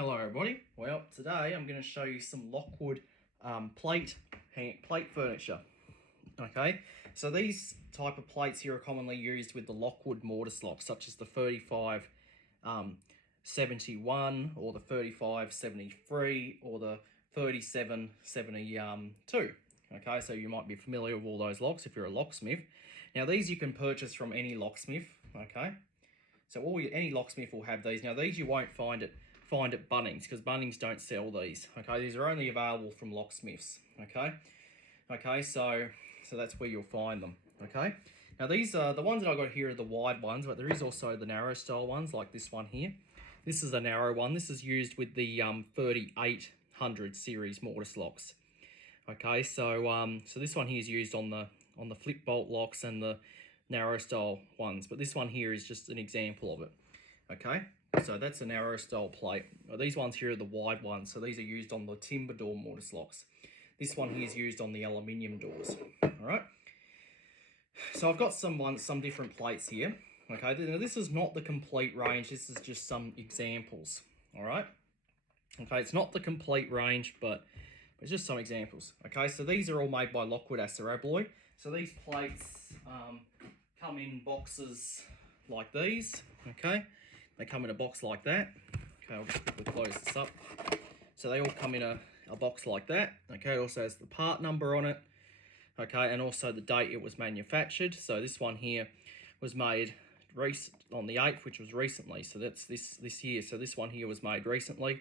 Hello everybody. Well, today I'm going to show you some Lockwood plate furniture. Okay, so these type of plates here are commonly used with the Lockwood mortise locks, such as the 3571 or the 3573 or the 3772. Okay, so you might be familiar with all those locks if you're a locksmith. Now these you can purchase from any locksmith. Okay, so any locksmith will have these. Now these you won't find at Bunnings, because Bunnings don't sell these. Okay, these are only available from locksmiths. Okay, so that's where you'll find them. Okay, now these are the ones that I got here are the wide ones, but there is also the narrow style ones like this one here. This is the narrow one. This is used with the 3800 series mortise locks. Okay, so this one here is used on the flip bolt locks and the narrow style ones, but this one here is just an example of it. Okay, so that's a narrow style plate. These ones here are the wide ones, so these are used on the timber door mortise locks. This one here is used on the aluminium doors. All right, so I've got some different plates here. Okay, now this is not the complete range, this is just some examples. All right, okay, it's not the complete range, but it's just some examples. Okay, so these are all made by Lockwood Acer Abloy. So these plates come in boxes like these. Okay, they come in a box like that. Okay, I'll just quickly close this up. So they all come in a box like that. Okay, it also has the part number on it. Okay, and also the date it was manufactured. So this one here was made on the 8th, which was recently. So that's this year. So this one here was made recently.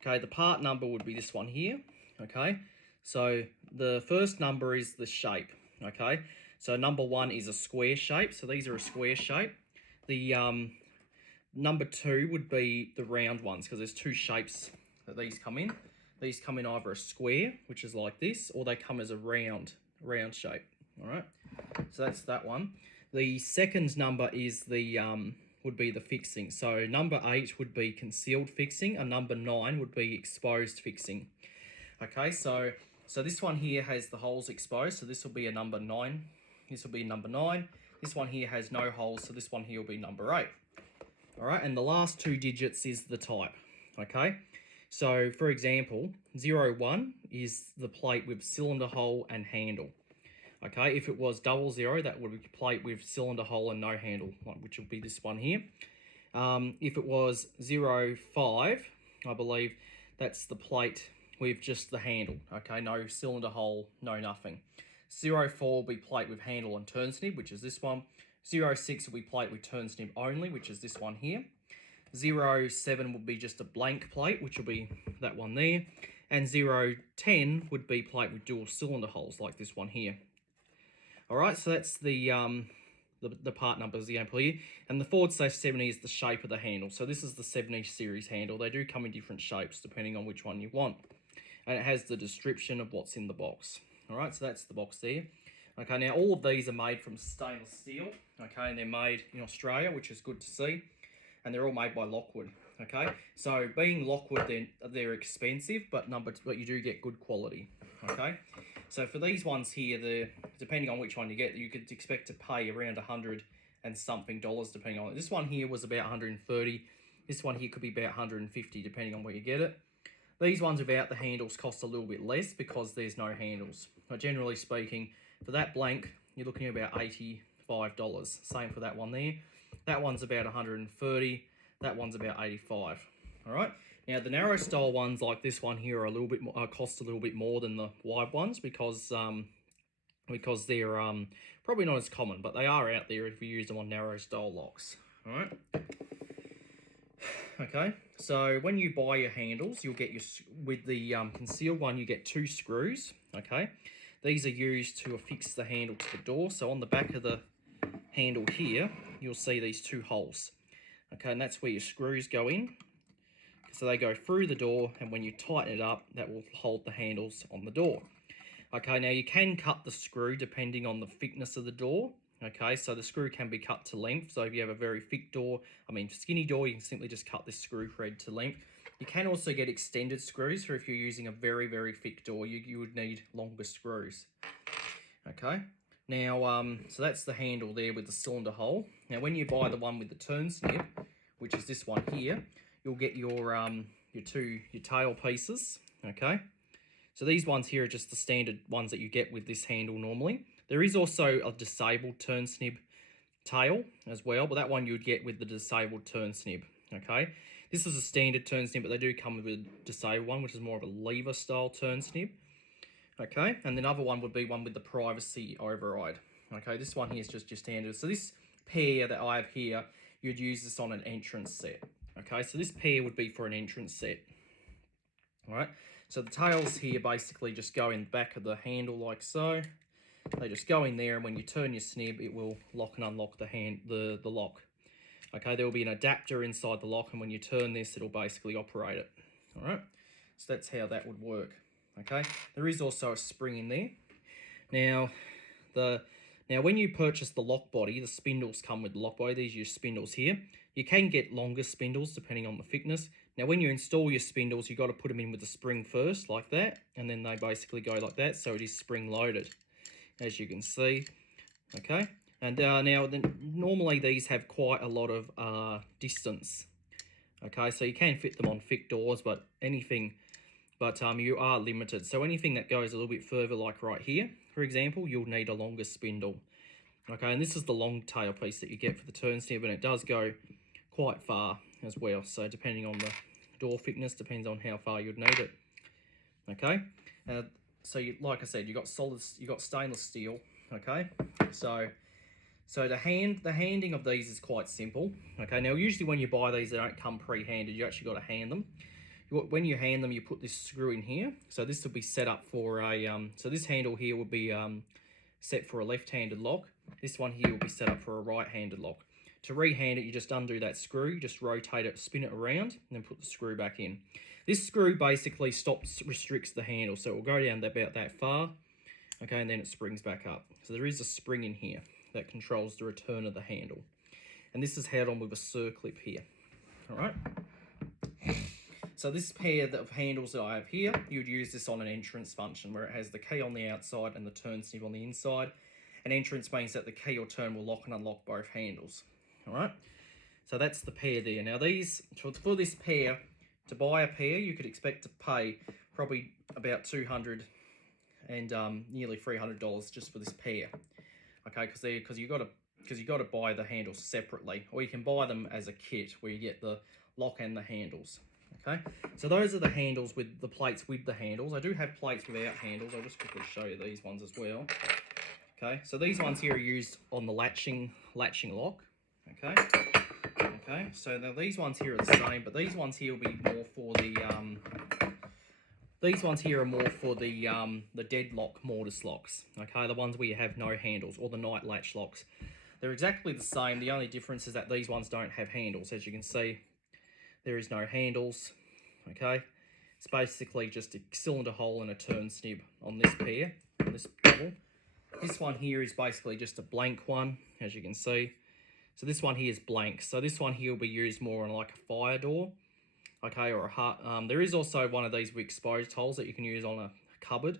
Okay, the part number would be this one here. Okay, so the first number is the shape. Okay, so number 1 is a square shape. So these are a square shape. The number 2 would be the round ones, because there's 2 shapes that these come in. These come in either a square, which is like this, or they come as a round shape. All right, so that's that one. The second number is the would be the fixing. So number 8 would be concealed fixing, and number 9 would be exposed fixing. Okay, so this one here has the holes exposed, so this will be a number 9. This will be number 9. This one here has no holes, so this one here will be number 8. All right, and the last 2 digits is the type. Okay, so for example, 01 is the plate with cylinder hole and handle. Okay, if it was 00, that would be a plate with cylinder hole and no handle, which will be this one here. If it was 05, I believe that's the plate with just the handle. Okay, no cylinder hole, no nothing. 04 will be plate with handle and turn snib, which is this one. 06 will be plate with turn snib only, which is this one here. 07 would be just a blank plate, which will be that one there. And 010 would be plate with dual cylinder holes, like this one here. All right, so that's the part numbers, the example here. And the /70 is the shape of the handle. So this is the 70 series handle. They do come in different shapes depending on which one you want. And it has the description of what's in the box. All right, so that's the box there. Okay, now all of these are made from stainless steel. Okay, and they're made in Australia, which is good to see. And they're all made by Lockwood. Okay, so being Lockwood, they're expensive, but you do get good quality. Okay, so for these ones here, depending on which one you get, you could expect to pay around $100 and something depending on it. This one here was about 130. This one here could be about 150 depending on where you get it. These ones without the handles cost a little bit less because there's no handles. But generally speaking, for that blank, you're looking at about $85. Same for that one there. That one's about 130. That one's about 85. All right. Now the narrow style ones like this one here are a little bit more, cost a little bit more than the wide ones because they're probably not as common, but they are out there if you use them on narrow style locks. All right. Okay, so when you buy your handles, you'll get with the concealed one, you get 2 screws. Okay, these are used to affix the handle to the door. So on the back of the handle here, you'll see these 2 holes. Okay, and that's where your screws go in. So they go through the door, and when you tighten it up, that will hold the handles on the door. Okay, now you can cut the screw depending on the thickness of the door. Okay, so the screw can be cut to length. So if you have a very thick door, skinny door, you can simply just cut this screw thread to length. You can also get extended screws for if you're using a very, very thick door, you would need longer screws. Okay, now, so that's the handle there with the cylinder hole. Now, when you buy the one with the turn snib, which is this one here, you'll get your your tail pieces, okay? So these ones here are just the standard ones that you get with this handle normally. There is also a disabled turn snib tail as well, but that one you would get with the disabled turn snib, okay? This is a standard turn snib, but they do come with a disabled one, which is more of a lever style turn snib, okay? And the other one would be one with the privacy override, okay? This one here is just your standard. So this pair that I have here, you'd use this on an entrance set, okay? So this pair would be for an entrance set, all right? So the tails here basically just go in the back of the handle like so. They just go in there, and when you turn your snib, it will lock and unlock the lock. Okay, there will be an adapter inside the lock, and when you turn this, it'll basically operate it. All right, so that's how that would work. Okay, there is also a spring in there. Now when you purchase the lock body, the spindles come with the lock body. These are your spindles here. You can get longer spindles depending on the thickness. Now, when you install your spindles, you've got to put them in with the spring first, like that, and then they basically go like that, so it is spring loaded, as you can see, okay? And normally these have quite a lot of distance, okay? So you can fit them on thick doors, but you are limited. So anything that goes a little bit further, like right here, for example, you'll need a longer spindle, okay? And this is the long tail piece that you get for the turn snib, and it does go quite far as well. So depending on the door thickness, depends on how far you'd need it, okay? So like I said, you got stainless steel, okay? So the handing of these is quite simple, okay? Now usually when you buy these, they don't come pre-handed. You actually got to hand them. When you hand them, you put this screw in here. So this will be set up for a so this handle here will be set for a left-handed lock. This one here will be set up for a right-handed lock. To re-hand it, you just undo that screw, just rotate it, spin it around, and then put the screw back in. This screw basically restricts the handle, so it will go down about that far, okay, and then it springs back up. So there is a spring in here that controls the return of the handle. And this is held on with a circlip here, all right? So this pair of handles that I have here, you'd use this on an entrance function where it has the key on the outside and the turn snib on the inside. An entrance means that the key or turn will lock and unlock both handles. All right, so that's the pair there. Now for this pair, to buy a pair, you could expect to pay probably about $200 and nearly $300 just for this pair. Okay, because you got to buy the handles separately, or you can buy them as a kit where you get the lock and the handles. Okay, so those are the handles with the plates with the handles. I do have plates without handles. I'll just quickly show you these ones as well. Okay, so these ones here are used on the latching lock. Okay, so now these ones here are the same, but these ones here will be more for the the deadlock mortise locks. Okay, the ones where you have no handles, or the night latch locks. They're exactly the same. The only difference is that these ones don't have handles. As you can see, there is no handles. Okay, it's basically just a cylinder hole and a turn snib on this pair, on this double. This one here is basically just a blank one, as you can see. So this one here is blank. So this one here will be used more on like a fire door, okay, or a hut. There is also one of these with exposed holes that you can use on a cupboard.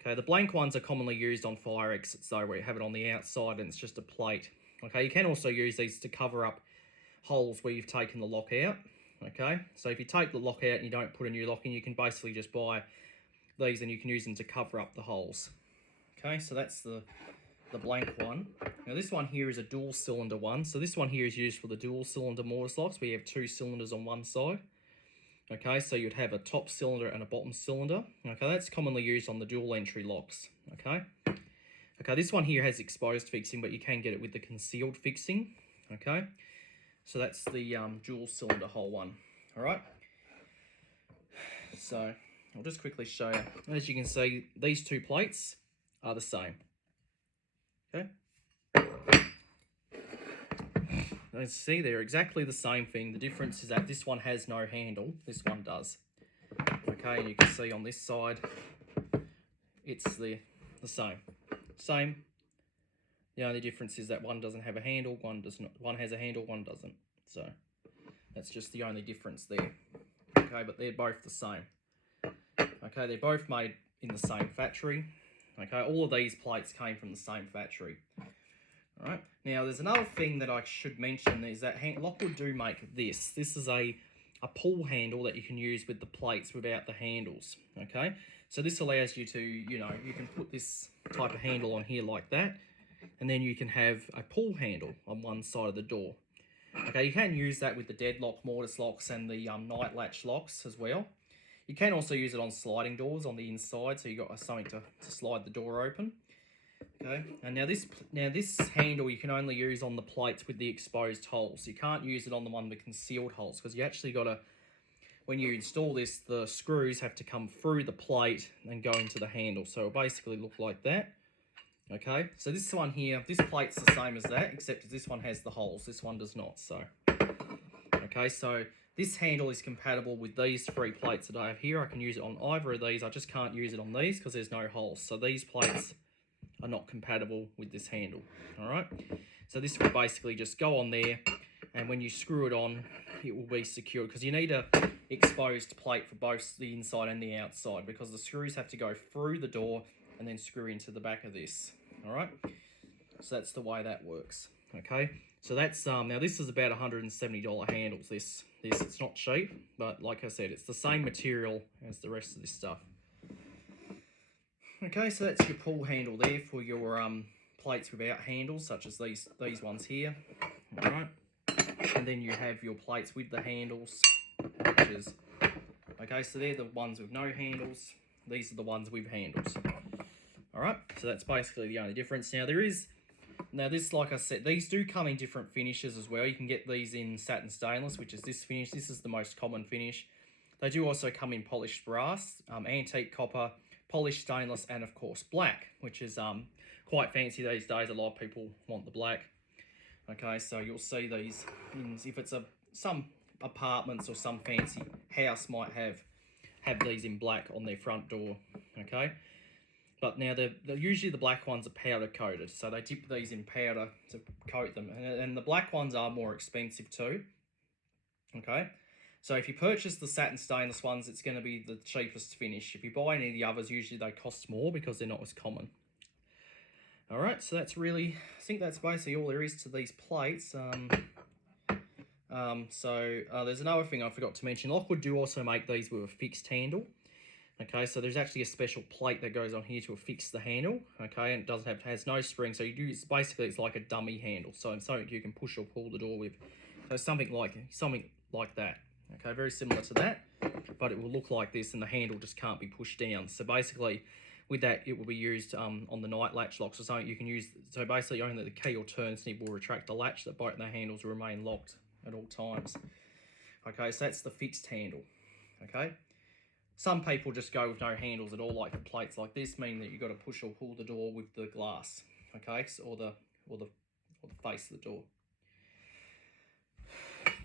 Okay, the blank ones are commonly used on fire exits though, where you have it on the outside and it's just a plate. Okay, you can also use these to cover up holes where you've taken the lock out. Okay, so if you take the lock out and you don't put a new lock in, you can basically just buy these and you can use them to cover up the holes. Okay, so that's the blank one. Now this one here is a dual cylinder one. So this one here is used for the dual cylinder mortise locks, where you have two cylinders on one side. Okay, so you'd have a top cylinder and a bottom cylinder. Okay, that's commonly used on the dual entry locks. Okay, this one here has exposed fixing, but you can get it with the concealed fixing. Okay, so that's the dual cylinder hole one. All right, so I'll just quickly show you. As you can see, these two plates are the same. Okay, let's see, they're exactly the same thing. The difference is that this one has no handle, this one does. Okay, and you can see on this side, it's the same. The only difference is that one doesn't have a handle, one does not. One has a handle, one doesn't. So that's just the only difference there. Okay, but they're both the same. Okay, they're both made in the same factory. Okay, all of these plates came from the same factory. All right. Now, there's another thing that I should mention is that Lockwood do make this. This is a a pull handle that you can use with the plates without the handles, okay? So this allows you to, you know, you can put this type of handle on here like that, and then you can have a pull handle on one side of the door. Okay, you can use that with the deadlock mortise locks and the night latch locks as well. You can also use it on sliding doors on the inside, so you've got something to slide the door open. Okay, and now this handle you can only use on the plates with the exposed holes. You can't use it on the one with concealed holes, because you actually got to, when you install this, the screws have to come through the plate and go into the handle. So it'll basically look like that. Okay, so this one here, this plate's the same as that, except this one has the holes, this one does not. So, okay, so this handle is compatible with these 3 plates that I have here. I can use it on either of these. I just can't use it on these because there's no holes. So these plates are not compatible with this handle. All right, so this will basically just go on there, and when you screw it on, it will be secured, because you need a exposed plate for both the inside and the outside, because the screws have to go through the door and then screw into the back of this. All right, so that's the way that works. Okay, so that's now this is about $170 handles. This it's not cheap, but like I said, it's the same material as the rest of this stuff. Okay, so that's your pull handle there for your plates without handles, such as these ones here. All right, and then you have your plates with the handles, which is, okay, so they're the ones with no handles. These are the ones with handles. All right, so that's basically the only difference. Now this, like I said, these do come in different finishes as well. You can get these in satin stainless, which is this finish. This is the most common finish. They do also come in polished brass, antique copper, polished stainless, and of course black, which is quite fancy these days. A lot of people want the black. Okay, so you'll see these if it's some apartments or some fancy house might have these in black on their front door. Okay, but now usually the black ones are powder coated, so they dip these in powder to coat them, and the black ones are more expensive too. Okay, so if you purchase the satin stainless ones, it's going to be the cheapest finish. If you buy any of the others, usually they cost more because they're not as common. All right, so that's really, I think that's basically all there is to these plates. There's another thing I forgot to mention. Lockwood do also make these with a fixed handle. Okay, so there's actually a special plate that goes on here to affix the handle. Okay, and it has no spring, so it's like a dummy handle. So it's something you can push or pull the door with. So something like that. Okay, very similar to that, but it will look like this, and the handle just can't be pushed down. So basically, with that, it will be used on the night latch locks or something. You can use, so basically only the key or turn snip will retract the latch, that both the handles will remain locked at all times. Okay, so that's the fixed handle. Okay, some people just go with no handles at all, like the plates like this, meaning that you've got to push or pull the door with the glass. Okay, or the face of the door.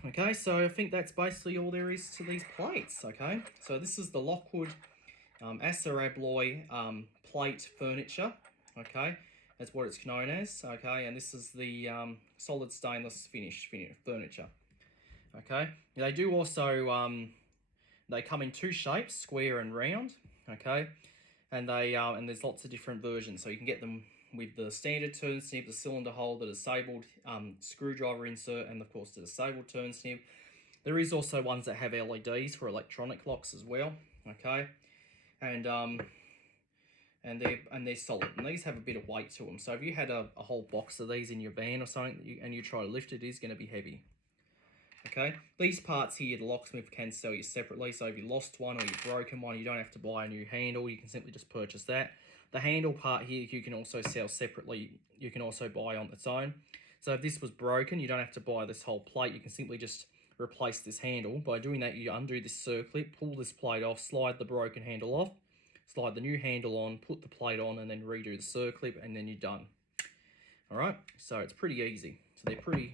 Okay, so I think that's basically all there is to these plates. Okay, so this is the Lockwood Acer Abloy plate furniture. Okay, that's what it's known as. Okay, and this is the solid stainless finish furniture. Okay, they do also they come in 2 shapes, square and round. Okay, and and there's lots of different versions, so you can get them with the standard turn snip, the cylinder hole, the disabled screwdriver insert, and of course the disabled turn snip. There is also ones that have LEDs for electronic locks as well. Okay, and they're solid, and these have a bit of weight to them. So if you had a whole box of these in your van or something, and you try to lift it, it is going to be heavy. Okay, these parts here, the locksmith can sell you separately. So if you lost one or you've broken one, you don't have to buy a new handle. You can simply just purchase that. The handle part here, you can also sell separately. You can also buy on its own. So if this was broken, you don't have to buy this whole plate. You can simply just replace this handle. By doing that, you undo this circlip, pull this plate off, slide the broken handle off, slide the new handle on, put the plate on, and then redo the circlip, and then you're done. All right, so it's pretty easy. So they're pretty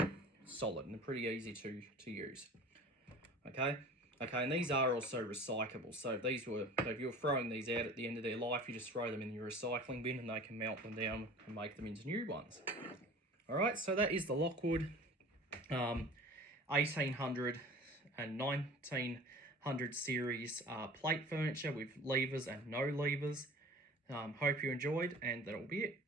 solid and they're pretty easy to use. Okay, and these are also recyclable. So if you're throwing these out at the end of their life, you just throw them in your recycling bin, and they can melt them down and make them into new ones. All right, so that is the Lockwood 1800 and 1900 series plate furniture with levers and no levers. Hope you enjoyed, and that'll be it.